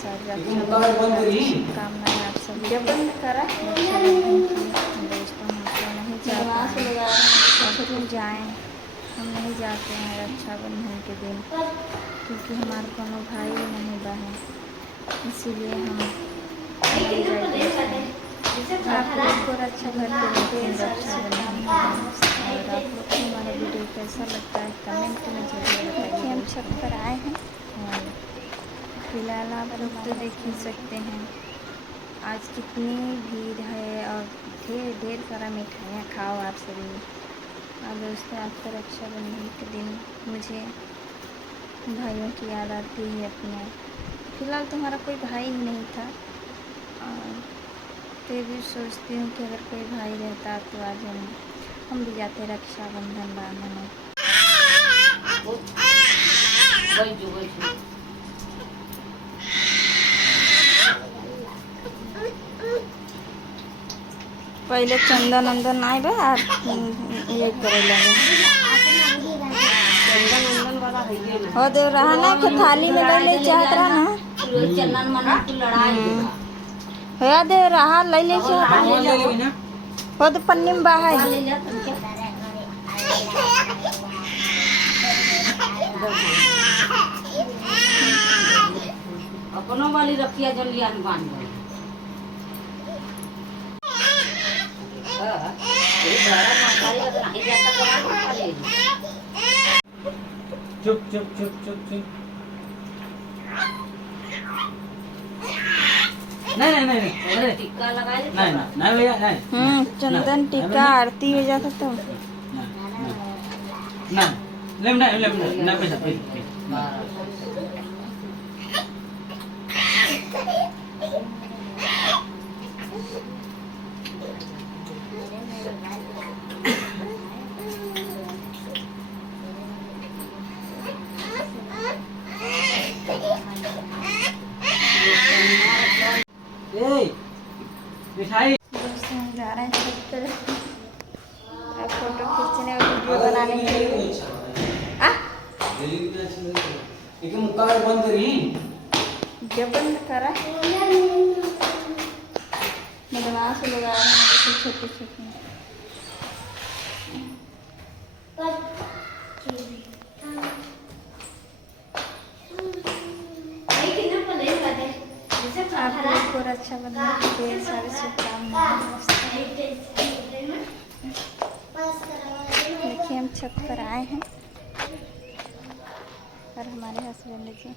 साथ रक्षाबंधन की शुभकामनाएं आप सभी को। रक्षाबंधन की दोस्तों हम तो नहीं जा पाए, अब क्यों जाएँ, हम नहीं जाते हैं रक्षाबंधन के दिन क्योंकि हमारा कोनो भाई नहीं बहन, इसीलिए हम नहीं जाते। आप लोग को रक्षा घर पे रहते हैं रक्षाबंधन के दिन, और आप लोग को हमारा वीडियो कैसा लगता है कमेंट में जरूर बताइए। हम छत पर आए हैं और फिलहाल आप लोग तो देख ही सकते हैं आज कितनी भीड़ है और ढेर सारा मिठाइयाँ खाओ आप सभी। और दोस्तों आज का रक्षाबंधन के दिन मुझे भाइयों की याद आती है अपने। फिलहाल तो हमारा कोई भाई ही नहीं था, और फिर भी सोचती हूँ कि अगर कोई भाई रहता तो आज हम भी जाते रक्षाबंधन बांधने। पहले चंदन अंदन आए बा ये करे लगे हो दे रहा ना कि थाली में ले चाहत रहा ना हो दे रहा ले हो तो पन्नी में बाहर अपनों वाली रखिया जन लिया बांध दो। चुप चुप चुप चुप चुप। नहीं अरे टिक्का लगा ले। नहीं भैया नहीं। चंदन टिक्का आरती हो जाता तो नहीं पैसा मिठाई दोस्तों हम जा रहे हैं छत पर फोटो खींचने और वीडियो बनाने के लिए। बंद करी जब बंद करा बदमाश लोग आ रहे हैं छोटे छोटे। आप लोग को रक्षाबंधन की ढेर सारी शुभकामनाएं। देखिए हम छत पर आए हैं और हमारे हस्बैंड जी